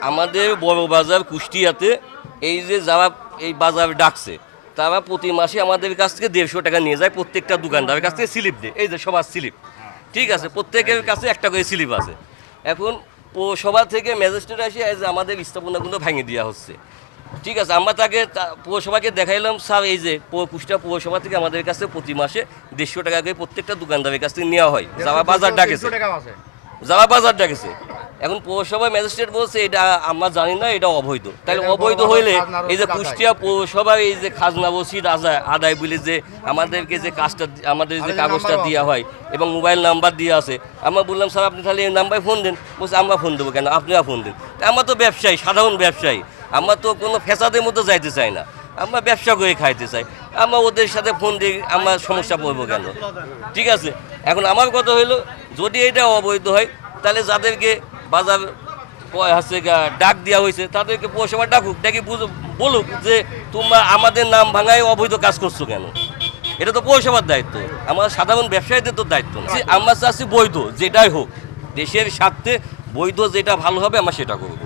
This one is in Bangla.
আমাদের বড় বাজার কুষ্টিয়াতে এই যে যারা এই বাজার ডাকছে তারা প্রতি মাসে আমাদের কাছ থেকে দেড়শো টাকা নিয়ে যায় প্রত্যেকটা দোকানদারের কাছ থেকে স্লিপ দেয়। এই যে সবার স্লিপ। ঠিক আছে প্রত্যেকের কাছে একটা করে স্লিপ আছে। এখন পৌরসভা থেকে ম্যাজিস্ট্রেট এসে এই যে আমাদের স্থাপনাগুলো ভেঙে দেওয়া হচ্ছে। ঠিক আছে আমরা তাকে পৌরসভাকে দেখাইলাম স্যার এই যে কুষ্টিয়া পৌরসভা থেকে আমাদের কাছে প্রতি মাসে দেড়শো টাকা করে প্রত্যেকটা দোকানদারের কাছ থেকে নেওয়া হয়। যারা বাজার ডাকেছে। যারা বাজার ডাকেছে। এখন পৌরসভা ম্যাজিস্ট্রেট বলছে এটা আমরা জানি না এটা অবৈধ। তাহলে অবৈধ হইলে এই যে কুষ্টিয়া পৌরসভায় এই যে খাজনা রসিদ আদায় আদায় বলে যে আমাদেরকে যে কাজটা আমাদের যে কাগজটা দেওয়া হয় এবং মোবাইল নাম্বার দিয়ে আছে আমরা বললাম স্যার আপনি তাহলে এই নাম্বারে ফোন দেন। বলছে আমরা ফোন দেবো কেন? আপনারা ফোন দেন। আমরা তো ব্যবসায়ী সাধারণ ব্যবসায়ী। আমরা তো কোনো ফেসাদের মতো যাইতে চাই না। আমরা ব্যবসা করে খাইতে চাই। আমরা ওদের সাথে ফোন দিয়ে আমরা সমস্যা পড়ব কেন? ঠিক আছে? এখন আমার কথা হইল যদি এটা অবৈধ হয় তাহলে যাদেরকে বাজার হচ্ছে ডাক দেওয়া হয়েছে তাদেরকে পৌরসভা ডাকুক ডাকি বলুক যে তোমরা আমাদের নাম ভাঙায় অবৈধ কাজ করছ কেন? এটা তো পৌরসভার দায়িত্ব। আমাদের সাধারণ ব্যবসায়ীদের তো দায়িত্ব না। আমরা চাচ্ছি বৈধ, যেটাই হোক, দেশের স্বার্থে বৈধ যেটা ভালো হবে, আমরা সেটা করব।